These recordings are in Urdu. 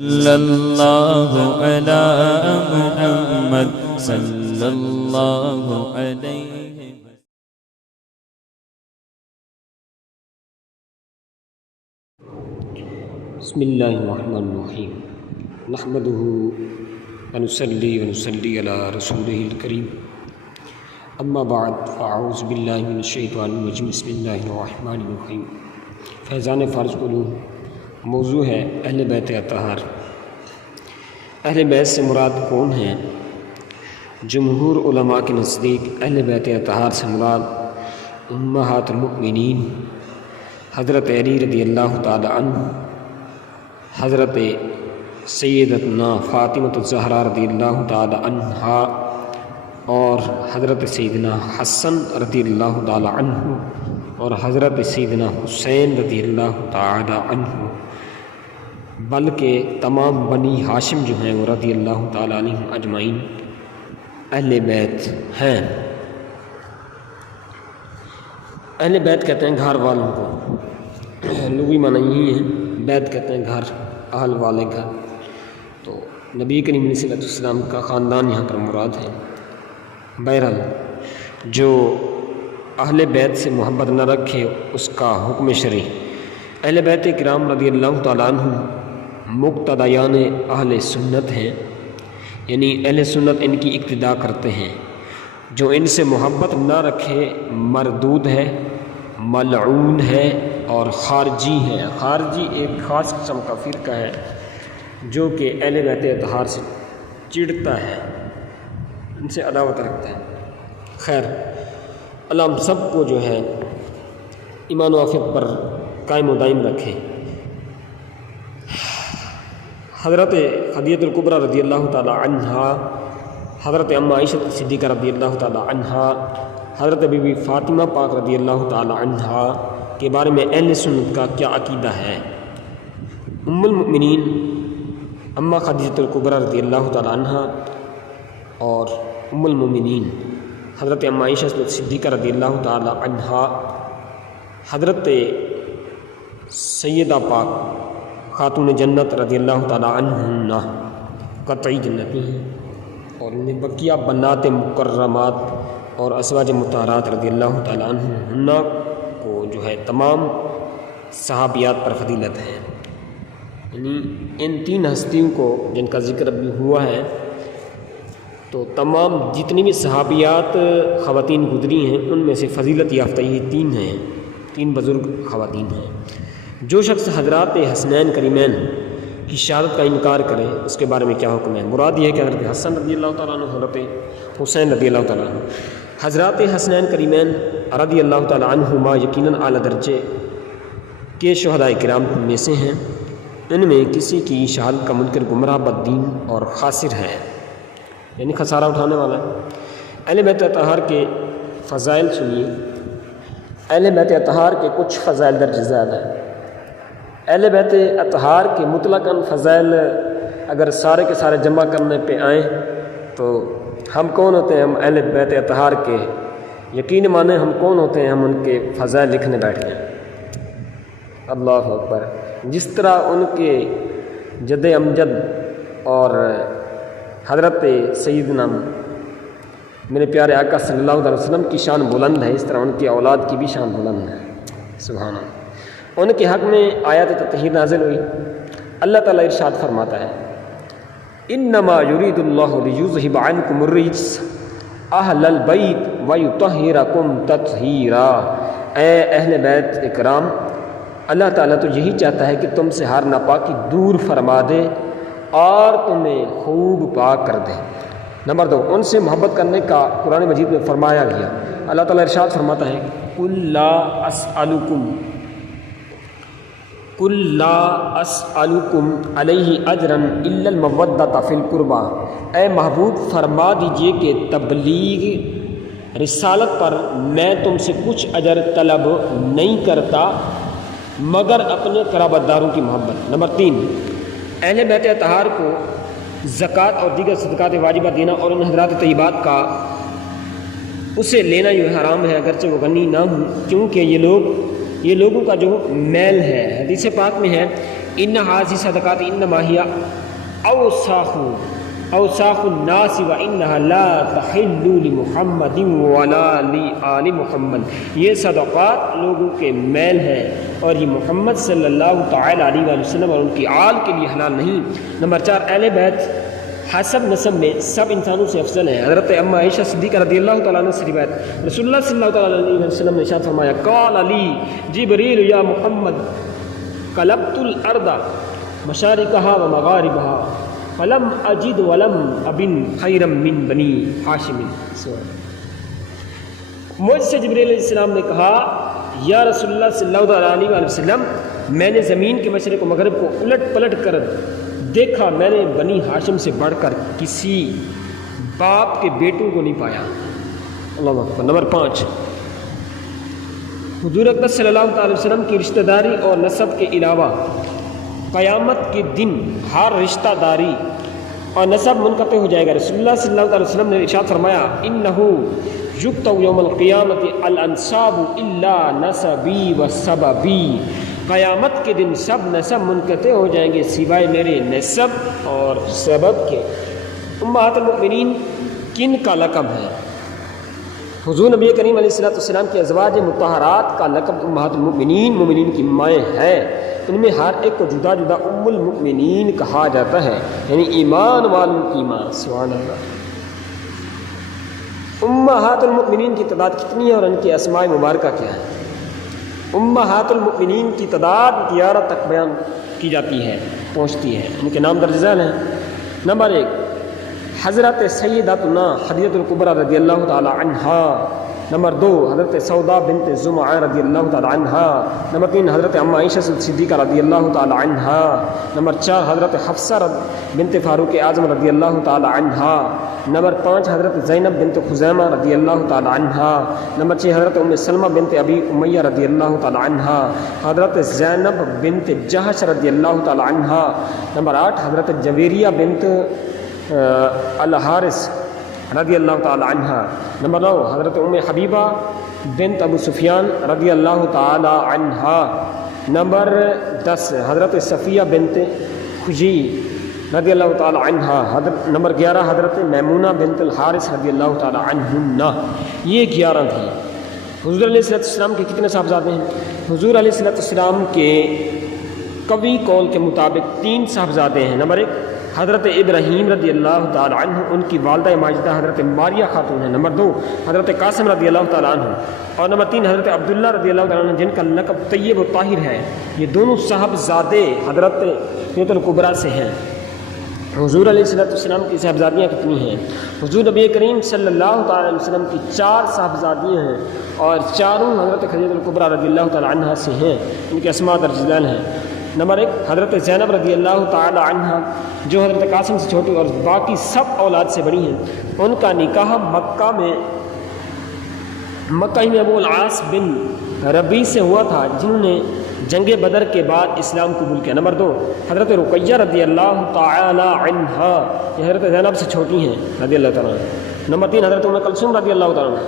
صلی اللہ علی محمد صلی اللہ علیہ بسم اللہ الرحمن الرحیم نحمده ونصلی علی رسولہ الکریم اما بعد فاعوذ باللہ من الشیطان الرجیم بسم اللہ الرحمن الرحیم فیضان فارض علوم موضوع ہے اہل بیت اطہار۔ اہل بیت سے مراد کون ہیں؟ جمہور علماء کے نزدیک اہل بیت اطہار سے مراد امہات المؤمنین حضرت علی رضی اللہ تعالی عنہ، حضرت سیدتنا فاطمۃ الزہرا رضی اللہ تعالی عنہا اور حضرت سیدنا حسن رضی اللہ تعالی عنہ اور حضرت سیدنا حسین رضی اللہ تعالی عنہ، بلکہ تمام بنی ہاشم جو ہیں وہ رضی اللہ تعالی عنہم اجمعین اہل بیت ہیں۔ اہل بیت کہتے ہیں گھر والوں کو، لغوی معنی یہی ہے، بیت کہتے ہیں گھر، اہل والے گھر، تو نبی کریم صلی اللہ علیہ وسلم کا خاندان یہاں پر مراد ہے۔ بہرحال جو اہل بیت سے محبت نہ رکھے اس کا حکم شرعی۔ اہل بیت کرام رضی اللہ تعالیٰ عنہ مقتدیان اہل سنت ہیں، یعنی اہل سنت ان کی اقتداء کرتے ہیں۔ جو ان سے محبت نہ رکھے مردود ہے، ملعون ہے اور خارجی ہے۔ خارجی ایک خاص قسم کا فرقہ ہے جو کہ اہل بیت اطہار سے چڑھتا ہے، ان سے عداوت رکھتا ہے۔ خیر، اللہ ہم سب کو جو ہے ایمان و عافیت پر قائم و دائم رکھے۔ حضرت خدیجہ الکبریٰ رضی اللہ تعالی عنہا، حضرت ام عائشہ صدیقہ رضی اللہ تعالی عنہا، حضرت بی بی فاطمہ پاک رضی اللہ تعالی عنہا کے بارے میں اہل سنت کا کیا عقیدہ ہے۔ ام المؤمنین اما خدیجہ الکبریٰ رضی اللہ تعالی عنہا اور ام المؤمنین حضرت ام عائشہ صدیقہ رضی اللہ تعالی عنہا حضرت سیدہ پاک خاتون جنت رضی اللہ تعالی عنہ قطعی جنتی ہیں، اور انہیں بقیہ بنات مکرمات اور ازواج مطہرات رضی اللہ تعالی عنہ کو جو ہے تمام صحابیات پر فضیلت ہے۔ یعنی ان تین ہستیوں کو جن کا ذکر ابھی ہوا ہے، تو تمام جتنی بھی صحابیات خواتین گزری ہیں ان میں سے فضیلت یافتہ یہ تین ہیں، تین بزرگ خواتین ہیں۔ جو شخص حضرات حسنین کریمین کی شہادت کا انکار کرے اس کے بارے میں کیا حکم ہے؟ مراد یہ ہے کہ حضرت حسن رضی اللہ تعالیٰ عنہ، حضرت حسین رضی اللہ تعالیٰ عنہ۔ حضرات حسنین کریمین رضی اللہ تعالیٰ عنہما یقیناً اعلیٰ درجے کے شہداء کرام میں سے ہیں۔ ان میں کسی کی شہادت کا منکر گمراہ بددین اور خاسر ہے، یعنی خسارہ اٹھانے والا ہے۔ اہل بیت اطہار کے فضائل سنیے۔ اہل بیت اطہار کے کچھ فضائل درج ذیل ہیں۔ اہل بیت اطہار کے مطلقاً فضائل اگر سارے کے سارے جمع کرنے پہ آئیں تو ہم کون ہوتے ہیں؟ ہم اہل بیت اطہار کے یقین مانیں ہم کون ہوتے ہیں؟ ہم ان کے فضائل لکھنے بیٹھ گئے۔ اللہ اکبر! جس طرح ان کے جد امجد اور حضرت سیدنا میرے پیارے آقا صلی اللہ علیہ وسلم کی شان بلند ہے، اس طرح ان کی اولاد کی بھی شان بلند ہے۔ سبحان اللہ! ان کے حق میں آیات تطہیر نازل ہوئی۔ اللہ تعالیٰ ارشاد فرماتا ہے، انما یرید اللہ لیذہب عنکم الرجس اہل البیت ویطہرکم تطہیرا۔ اے اہل بیت اکرام، اللہ تعالیٰ تو یہی چاہتا ہے کہ تم سے ہر ناپاکی دور فرما دے اور تمہیں خوب پاک کر دے۔ نمبر 2، ان سے محبت کرنے کا قرآن مجید میں فرمایا گیا۔ اللہ تعالیٰ ارشاد فرماتا ہے، قُلْ لَا أَسْأَلُكُمْ عَلَيْهِ أَجْرًا إِلَّا الْمَوَدَّةَ فِي الْقُرْبَى۔ اے محبوب فرما دیجئے کہ تبلیغ رسالت پر میں تم سے کچھ اجر طلب نہیں کرتا مگر اپنے قرابت داروں کی محبت۔ نمبر 3، اہل بیت اطہار کو زکوٰۃ اور دیگر صدقات واجبہ دینا اور ان حضرات طیبات کا اسے لینا یہ حرام ہے، اگرچہ وہ غنی نہ ہوں، کیونکہ یہ لوگ یہ لوگوں کا جو میل ہے۔ حدیث پاک میں ہے ان حاضی صدقات انما ہی اوساخ الناس وانها لا تحل لمحمد ولا لآل محمد، یہ صدقات لوگوں کے میل ہیں اور یہ محمد صلی اللہ تعالی علیہ وآلہ وسلم اور ان کی آل کے لیے حلال نہیں۔ نمبر 4 اہل بیت حسب نسب میں سب انسانوں سے افضل ہیں۔ حضرت اما عائشہ صدیقہ رضی اللہ تعالیٰ عنہ سے روایت، رسول اللہ صلی اللہ تعالیٰ علیہ وسلم نے ارشاد فرمایا قال علی جبریل یا محمد قلبت الارض مشارقها ومغاربها فلم اجد ولم ابن خیرا من بنی ہاشم۔ مجھ سے جبریل علیہ السلام نے کہا یا رسول اللہ صلی اللہ علیہ وآلہ وسلم، میں نے زمین کے مشرق و مغرب کو الٹ پلٹ کر دیکھا، میں نے بنی ہاشم سے بڑھ کر کسی باپ کے بیٹوں کو نہیں پایا۔ اللہ اکبر۔ نمبر 5 حضور اکرم صلی اللہ علیہ وسلم کی رشتہ داری اور نسب کے علاوہ قیامت کے دن ہر رشتہ داری اور نسب منقطع ہو جائے گا۔ رسول اللہ صلی اللہ علیہ وسلم نے ارشاد فرمایا انہ یقطع یوم القیامت الانساب الا نسبی و سببی، قیامت کے دن سب نسب منقطع ہو جائیں گے سوائے میرے نسب اور سبب کے۔ امہات المؤمنین کن کا لقب ہے؟ حضور نبی کریم علیہ السلام کی ازواج مطہرات کا لقب امہات المؤمنین، مومنین کی مائیں ہے۔ ان میں ہر ایک کو جدا جدا ام المؤمنین کہا جاتا ہے، یعنی ایمان والوں کی ماں۔ سبحان اللہ۔ امہات المؤمنین کی تعداد کتنی ہے اور ان کی اسماء مبارکہ کیا ہے؟ امہات المؤمنین کی تعداد 11 تک بیان کی جاتی ہے، پہنچتی ہے، ان کے نام درج ذیل ہیں۔ نمبر 1 حضرت سیداتنا خدیجہ الکبریٰ رضی اللہ تعالی عنہا۔ نمبر 2 حضرت سودا بنت زمعہ رضی اللہ تعالی عنہا۔ نمبر 3 حضرت اما عائشہ صدیقہ رضی اللہ تعالی عنہا۔ نمبر 4 حضرت حفصہ بنت فاروق اعظم رضی اللہ تعالی عنہا۔ نمبر 5 حضرت زینب بنت خزیمہ رضی اللہ تعالی عنہا۔ نمبر 6 حضرت ام سلمہ بنت ابی امیہ رضی اللہ تعالی عنہا۔ حضرت زینب بنت جہش رضی اللہ تعالی عنہا۔ نمبر 8 حضرت جویریہ بنت الحارث رضی اللہ تعالی عنہ۔ نمبر 9 حضرت ام حبیبہ بنت ابو سفیان رضی اللہ تعالی عنہ۔ نمبر 10 حضرت صفیہ بنت خجی رضی اللہ تعالی عنہ۔ نمبر 11 حضرت میمونہ بنت الحارث رضی اللہ تعالی عنہ۔ یہ 11 تھی۔ حضور علیہ السلام کے کتنے صاحبزادے ہیں؟ حضور علیہ السلام کے قوی قول کے مطابق 3 صاحبزادے ہیں۔ نمبر 1 حضرت ابراہیم رضی اللہ تعالی عنہ، ان کی والدہ ماجدہ حضرت ماریہ خاتون ہیں۔ نمبر 2 حضرت قاسم رضی اللہ تعالی عنہ، اور نمبر 3 حضرت عبداللہ رضی اللہ تعالی عنہ جن کا لقب طیب و طاہر ہے۔ یہ دونوں صاحبزادے حضرت خدیجہ الکبریٰ سے ہیں۔ حضور علیہ السلام کی صاحبزادیاں کتنی ہیں؟ حضور نبی کریم صلی اللہ تعالی علیہ وسلم کی 4 صاحبزادیاں ہیں اور چاروں حضرت خدیجہ الکبریٰ رضی اللہ تعالی عنہ سے ہیں، ان کے اسماء درج ذیل ہیں۔ نمبر 1 حضرت زینب رضی اللہ تعالی عنہ جو حضرت قاسم سے چھوٹی اور باقی سب اولاد سے بڑی ہیں، ان کا نکاح مکہ میں ابو العاص بن ربیع سے ہوا تھا، جنہوں نے جنگ بدر کے بعد اسلام قبول کیا۔ نمبر 2 حضرت رقیہ رضی اللہ تعالی عنہ، یہ حضرت زینب سے چھوٹی ہیں رضی اللہ تعالیٰ عنہ۔ نمبر 3 حضرت ام کلثوم رضی اللہ تعالیٰ عنہ،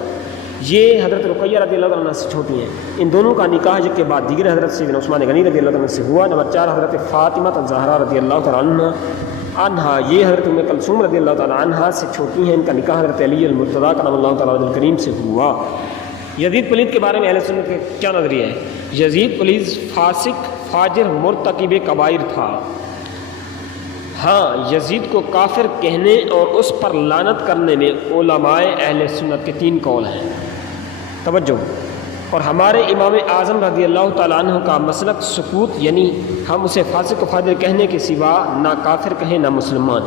یہ حضرت رقیہ رضی اللہ عنہ سے چھوٹی ہیں۔ ان دونوں کا نکاح جب کے بعد دیگر حضرت سیدنا عثمان غنی رضی اللہ عنہ سے ہوا۔ نمبر 4 حضرت فاطمہ الزہرا رضی اللہ تعالیٰ عنہ، یہ حضرت ام کلثوم رضی اللہ تعالیٰ عنہ سے چھوٹی ہیں۔ ان کا نکاح حضرت علی المرتضیٰ کرم اللہ تعالیٰ وجہ الکریم سے ہوا۔ یزید پلید کے بارے میں اہل سنت کا کیا نظریہ ہے؟ یزید پلید فاسق، فاجر، مرتکب کبائر تھا۔ ہاں، یزید کو کافر کہنے اور اس پر لعنت کرنے میں علماء اہل سنت کے 3 قول ہیں۔ توجہ، اور ہمارے امام اعظم رضی اللہ تعالیٰ عنہ کا مسلک سکوت، یعنی ہم اسے فاسق و فاجر کہنے کے سوا نہ کافر کہیں نہ مسلمان،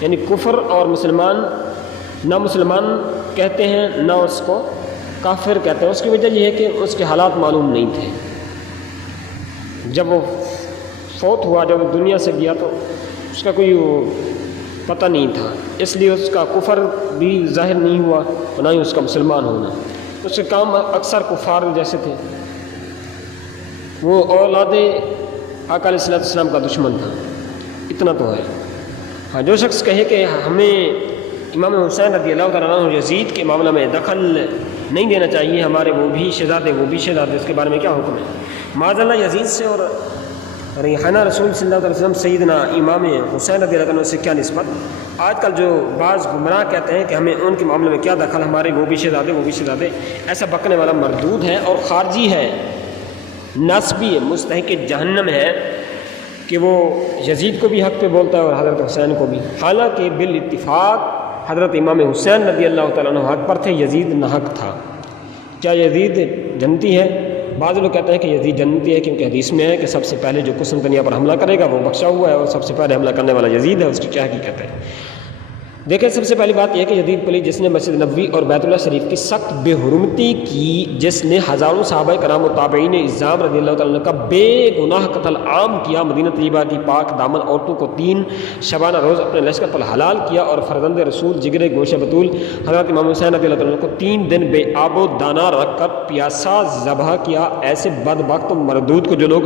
یعنی کفر اور مسلمان، نہ مسلمان کہتے ہیں نہ اس کو کافر کہتے ہیں۔ اس کی وجہ یہ ہے کہ اس کے حالات معلوم نہیں تھے۔ جب وہ فوت ہوا، جب وہ دنیا سے گیا تو اس کا کوئی پتہ نہیں تھا، اس لیے اس کا کفر بھی ظاہر نہیں ہوا اور نہ ہی اس کا مسلمان ہونا۔ اس کے کام اکثر کفار جیسے تھے۔ وہ اولاد آقا علیہ السلام کا دشمن تھا، اتنا تو ہے۔ ہاں، جو شخص کہے کہ ہمیں امام حسین رضی اللہ تعالیٰ عنہ یزید کے معاملہ میں دخل نہیں دینا چاہیے، ہمارے وہ بھی شہزادے اس کے بارے میں کیا حکم ہے؟ معاذ اللہ یزید سے اور ریحانہ رسول صلی اللہ علیہ وسلم سیدنا امام حسین رضی اللہ عنہ سے کیا نسبت؟ آج کل جو بعض گمراہ کہتے ہیں کہ ہمیں ان کے معاملے میں کیا دخل، ہمارے وہ بھی شہزادے، ایسا بکنے والا مردود ہے اور خارجی ہے، نسبی ہے، مستحق جہنم ہے کہ وہ یزید کو بھی حق پہ بولتا ہے اور حضرت حسین کو بھی، حالانکہ بالاتفاق حضرت امام حسین رضی اللہ تعالیٰ عنہ حق پر تھے، یزید ناحق تھا۔ کیا یزید جنتی ہے؟ بعض لوگ کہتے ہیں کہ یزید جنتی ہے کیونکہ حدیث میں ہے کہ سب سے پہلے جو قسطنطنیہ پر حملہ کرے گا وہ بخشا ہوا ہے، اور سب سے پہلے حملہ کرنے والا یزید ہے۔ اس کی کیا حقیقت ہے؟ دیکھیں، سب سے پہلی بات یہ ہے کہ یزید پلی جس نے مسجد نبوی اور بیت اللہ شریف کی سخت بے حرمتی کی، جس نے ہزاروں صحابہ کرام و تابعین اعظام رضی اللہ تعالیٰ عنہ کا بے گناہ قتل عام کیا، مدینہ طیبہ کی پاک دامن عورتوں کو 3 شبانہ روز اپنے لشکر پر حلال کیا، اور فرزند رسول جگر گوشہ بطول حضرت امام حسین رضی اللہ تعالیٰ عنہ کو 3 دن بے آب و دانہ رکھ کر پیاسا ذبح کیا۔ ایسے بدبخت و مردود کو جو لوگ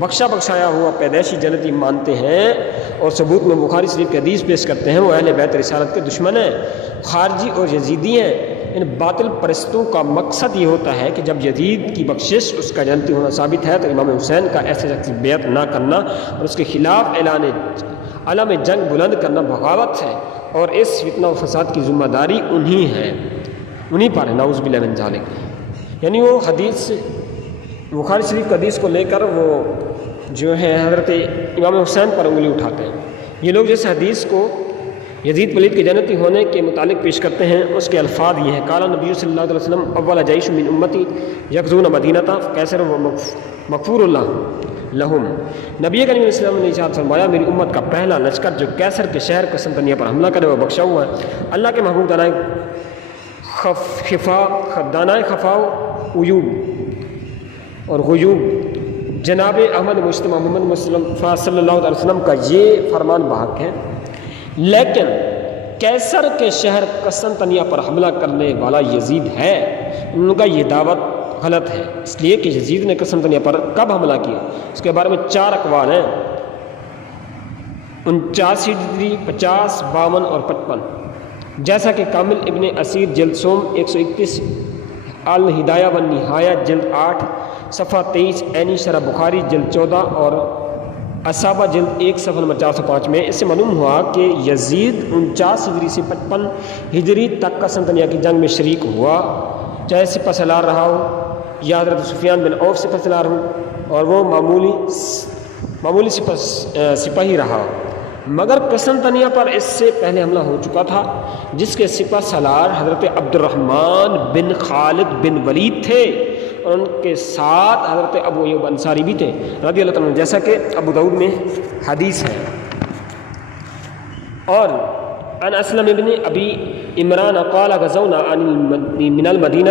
بخشایا ہوا پیدائشی جنتی مانتے ہیں اور ثبوت میں بخاری شریف کی حدیث پیش کرتے ہیں، وہ اہل بیت رسالت کے دشمن ہیں، خارجی اور یزیدی ہیں۔ ان باطل پرستوں کا مقصد یہ ہوتا ہے کہ جب یزید کی بخشش اس کا جنتی ہونا ثابت ہے تو امام حسین کا ایسے شخص بیعت نہ کرنا اور اس کے خلاف علم جنگ بلند کرنا بغاوت ہے، اور اس فتنہ و فساد کی ذمہ داری انہی پر ہے، نعوذ باللہ من ذالک۔ یعنی وہ حدیث بخاری شریف کی حدیث کو لے کر وہ جو ہے حضرت امام حسین پر انگلی اٹھاتے ہیں۔ یہ لوگ جس حدیث کو یزید پلید کے جنتی ہونے کے متعلق پیش کرتے ہیں، اس کے الفاظ یہ ہیں: قال نبی صلی اللہ علیہ وسلم اول جیش من امتی یغزون مدینہ کیسر و مغفور اللہ لہم۔ نبی کریم علیہ السلام نے ارشاد فرمایا، میری امت کا پہلا لشکر جو کیسر کے شہر قسطنطنیہ پر حملہ کرے وہ بخشا ہوا ہے۔ اللہ کے محبوب دانائے خفا و عیوب اور غیوب جناب احمد مجتبی محمد مصطفیٰ صلی اللہ علیہ وسلم کا یہ فرمان بحق ہے، لیکن کیسر کے شہر قسطنطنیہ پر حملہ کرنے والا یزید ہے، ان کا یہ دعوت غلط ہے، اس لیے کہ یزید نے قسطنطنیہ پر کب حملہ کیا؟ اس کے بارے میں 4 اقوال ہیں، 49 ہجری، 50، 52 اور 55، جیسا کہ کامل ابن اسیر جلد سوم 131، الہدایہ و نہایہ جلد 8 صفحہ 23، عینی شرح بخاری جلد 14 اور اصابہ جلد 1 صفحہ نمبر 405 میں اس سے معلوم ہوا کہ یزید 49 ہجری سے 55 ہجری تک قسطنطنیہ کی جنگ میں شریک ہوا، چاہے سپہ سالار رہا ہو یا حضرت سفیان بن عوف سپہ سالار ہو، اور وہ معمولی سپاہی رہا ہو، مگر قسطنطنیہ پر اس سے پہلے حملہ ہو چکا تھا، جس کے سپہ سالار حضرت عبد الرحمن بن خالد بن ولید تھے، اور ان کے ساتھ حضرت ابو ایوب انصاری بھی تھے رضی اللہ عنہ، جیسا کہ ابو داؤد میں حدیث ہے۔ اور ان اسلم ابن ابی عمران قال غزونا من المدینہ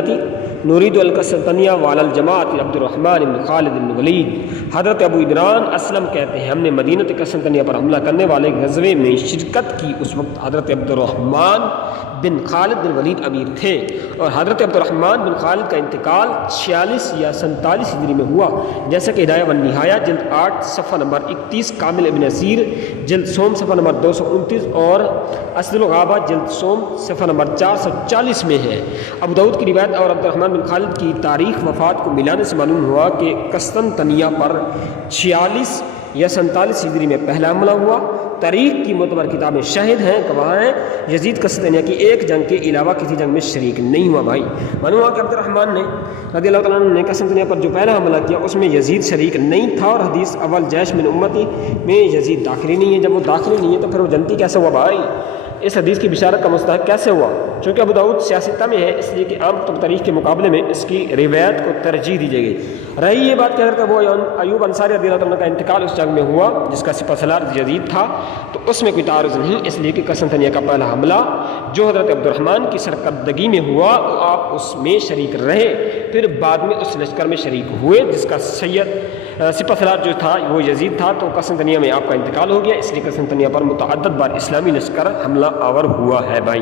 نرید القسطنطنیہ وعلی الجماعۃ عبد الرحمن بن خالد بن ولید۔ حضرت ابو عمران اسلم کہتے ہیں، ہم نے مدینہ قسطنطنیہ پر حملہ کرنے والے غزوے میں شرکت کی، اس وقت حضرت عبد الرحمن بن خالد بن ولید امیر تھے، اور حضرت عبد الرحمن بن خالد کا انتقال 46 یا 47 ہجری میں ہوا، جیسا کہ ہدایہ و نہایہ جلد 8 صفحہ نمبر 31، کامل ابن اسیر جلد سوم صفحہ نمبر 229 اور اصل الغابہ جلد سوم صفحہ نمبر 440 میں ہے۔ ابو داؤد کی روایت اور عبد الرحمن بن خالد کی تاریخ وفات کو ملانے سے معلوم ہوا کہ قسطنطنیہ پر 46 یا 47 ہجری میں پہلا حملہ ہوا۔ تاریخ کی معتبر کتابیں شاہد ہیں، گواہ ہیں، یزید قسطنطنیہ کی ایک جنگ کے علاوہ کسی جنگ میں شریک نہیں ہوا۔ بھائی معلوم ہوا کہ عبد الرحمن نے رضی اللہ تعالیٰ عنہ نے قسطنطنیہ پر جو پہلا حملہ کیا اس میں یزید شریک نہیں تھا، اور حدیث اول جیش من امتی میں یزید داخلی نہیں ہے۔ جب وہ داخلی نہیں ہے تو پھر وہ جنتی کیسے ہوا؟ بھائی اس حدیث کی بشارت کا مستحق کیسے ہوا؟ چونکہ ابو داؤد سیاستہ میں ہے، اس لیے کہ عام کتب تاریخ کے مقابلے میں اس کی روایت کو ترجیح دی جائے گی۔ رہی یہ بات کہ حضرت ابو ایوب انصاری رضی اللہ عنہ کا انتقال اس جنگ میں ہوا جس کا سپہ سالار یزید تھا، تو اس میں کوئی تعارض نہیں، اس لیے کہ قسطنطنیہ کا پہلا حملہ جو حضرت عبد الرحمن کی سرکردگی میں ہوا آپ اس میں شریک رہے، پھر بعد میں اس لشکر میں شریک ہوئے جس کا سپہ سالار جو تھا وہ یزید تھا، تو قسطنطنیہ میں آپ کا انتقال ہو گیا، اس لیے قسطنطنیہ پر متعدد بار اسلامی لشکر حملہ آور ہوا ہے۔ بھائی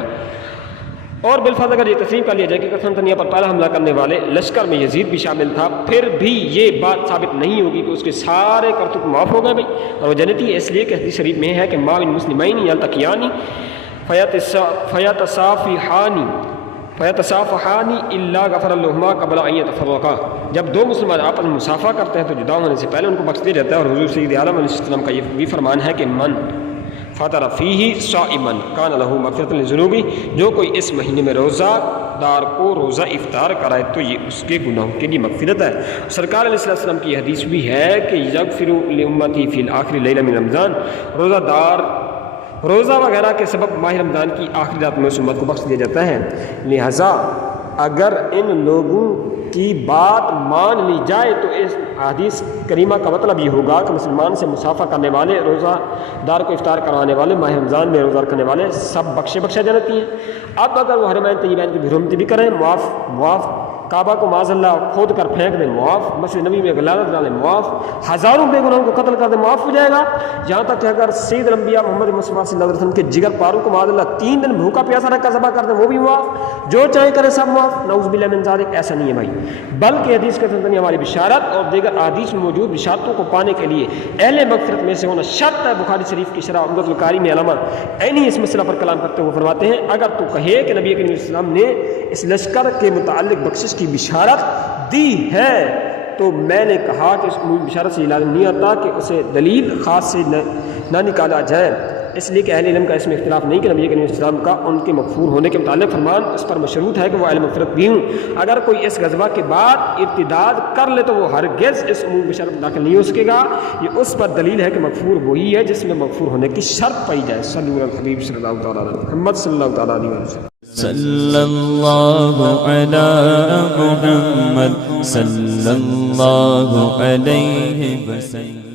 اور بالفرض اگر یہ تسلیم کر لیا جائے کہ قسطنطنیہ پر پہلا حملہ کرنے والے لشکر میں یزید بھی شامل تھا، پھر بھی یہ بات ثابت نہیں ہوگی کہ اس کے سارے کرتوت معاف ہو گئے بھائی، اور وہ جنتی ہے، اس لیے کہ حدیث شریف میں ہے کہ ما من مسلمین یلتقیان فیتصافحان فَيَتَصَافَحَانِ إِلَّا غَفَرَ اللَّهُمَا قَبْلَ أَن يَتَفَرَّقَا، جب دو مسلمان آپس میں مصافحہ کرتے ہیں تو جدا ہونے سے پہلے ان کو بخش دیا جاتا ہے. اور حضور سید عالم علیہ السلام کا یہ بھی فرمان ہے کہ من فطر فیہ صائما کان لہ مغفرۃ لذنوبہ، جو کوئی اس مہینے میں روزہ دار کو روزہ افطار کرائے تو یہ اس کے گناہوں کے لیے مغفرت ہے. سرکار علیہ السلام کی حدیث بھی ہے کہ یغفر لامتی فی الآخر لیلہ من رمضان، روزہ دار روزہ وغیرہ کے سبب ماہ رمضان کی آخری رات میں اس امت کو بخش دیا جاتا ہے. لہذا اگر ان لوگوں کی بات مان لی جائے تو اس حدیث کریمہ کا مطلب یہ ہوگا کہ مسلمان سے مصافحہ کرنے والے، روزہ دار کو افطار کروانے والے، ماہ رمضان میں روزہ رکھنے والے سب بخشے جنتی ہیں. اب اگر وہ حرمین طیبین کی حرمتی بھی کریں، معاف کعبہ کو معاذ اللہ کھود کر پھینک دیں معاف، مسجد نبی میں غلالت ڈالیں معاف، ہزاروں بے گناہوں کو قتل کر دیں معاف ہو جائے گا. یہاں تک کہ اگر سید الانبیاء محمد مصطفیٰ صلی اللہ علیہ وسلم کے جگر پاروں کو معاذ اللہ 3 دن بھوکا پیاسا رکھ کر ذبح کر دیں وہ بھی معاف، جو چاہے کرے سب معاف. نعوذ باللہ من ذالک. ایسا نہیں ہے بھائی، بلکہ حدیث کے تنتنی ہماری بشارت اور دیگر احادیث میں موجود بشارتوں کو پانے کے لیے اہل مغفرت میں سے ہونا شرط ہے. بخاری شریف کی شرح عمدۃ القاری میں علامہ عینی اس مسئلہ پر کلام کرتے ہوئے فرماتے ہیں اگر تو کہے کہ نبی کریم صلی اللہ علیہ وسلم نے اس لشکر کے متعلق بخشش کی بشارت دی ہے تو میں نے کہا کہ اس عمومی بشارت سے لازم نہیں آتا کہ اسے دلیل خاص سے نہ نکالا جائے، اس لیے کہ اہل علم کا اس میں اختلاف نہیں کہ نبی کریم صلی اللہ علیہ وسلم کا ان کے مغفور ہونے کے متعلق فرمان اس پر مشروط ہے کہ وہ اہل مغفرت بھی ہوں. اگر کوئی اس غزوہ کے بعد ارتداد کر لے تو وہ ہرگز اس عمومی بشارت میں داخل نہیں ہو سکے گا. یہ اس پر دلیل ہے کہ مغفور وہی ہے جس میں مغفور ہونے کی شرط پائی جائے. صلی اللہ علیہ صلی اللہ تعالیٰ علیہ محمد صلی اللہ تعالیٰ علیہ وسلم. صلی اللہ علی محمد صلی اللہ علیہ وسلم.